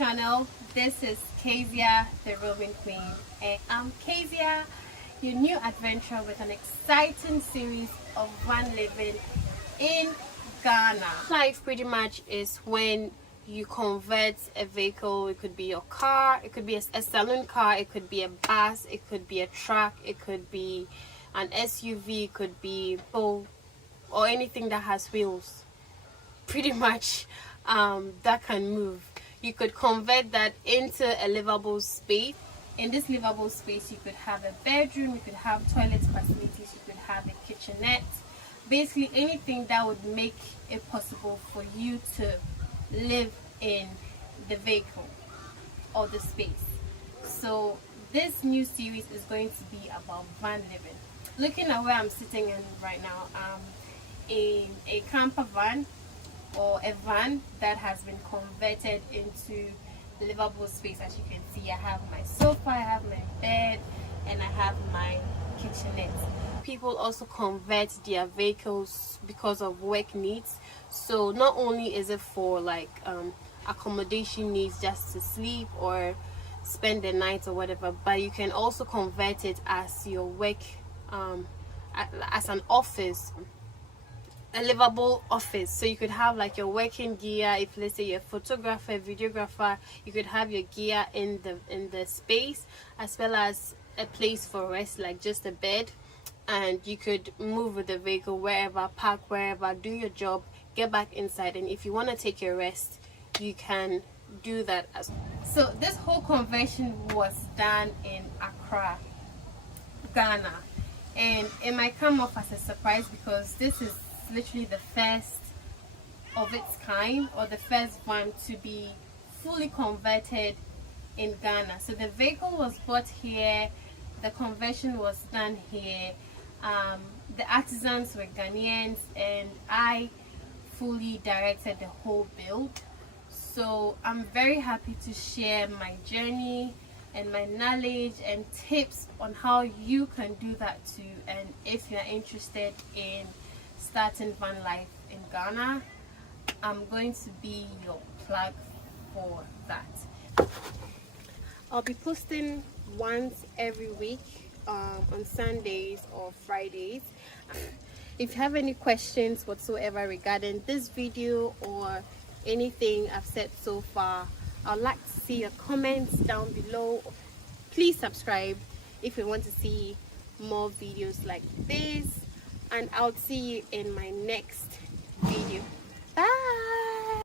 channel. This is Kezia, the Roving Queen, and I'm Kezia, your new adventurer with an exciting series of van living in Ghana. Life pretty much is when you convert a vehicle. It could be your car, it could be a saloon car, it could be a bus, it could be a truck, it could be an SUV, it could be or anything that has wheels, pretty much that can move. You could convert that into a livable space. In this livable space, you could have a bedroom, you could have toilet facilities, you could have a kitchenette, basically anything that would make it possible for you to live in the vehicle or the space. So this new series is going to be about van living. Looking at where I'm sitting in right now, in a camper van, or a van that has been converted into livable space. As you can see, I have my sofa, I have my bed, and I have my kitchenette. People also convert their vehicles because of work needs. So not only is it for like accommodation needs, just to sleep or spend the night or whatever, but you can also convert it as your work, as an office, a livable office. So you could have like your working gear. If let's say you're a photographer, videographer, you could have your gear in the space, as well as a place for rest, like just a bed, and you could move with the vehicle wherever, park wherever, do your job, get back inside, and if you want to take a rest, you can do that as well. So this whole conversion was done in Accra, Ghana, and it might come off as a surprise because this is literally the first of its kind, or the first one to be fully converted in Ghana. So the vehicle was bought here, the conversion was done here, the artisans were Ghanaians, and I fully directed the whole build. So I'm very happy to share my journey and my knowledge and tips on how you can do that too. And if you're interested in starting van life in Ghana, I'm going to be your plug for that. I'll be posting once every week on Sundays or Fridays. If you have any questions whatsoever regarding this video or anything I've said so far, I'd like to see your comments down below. Please subscribe if you want to see more videos like this, and I'll see you in my next video.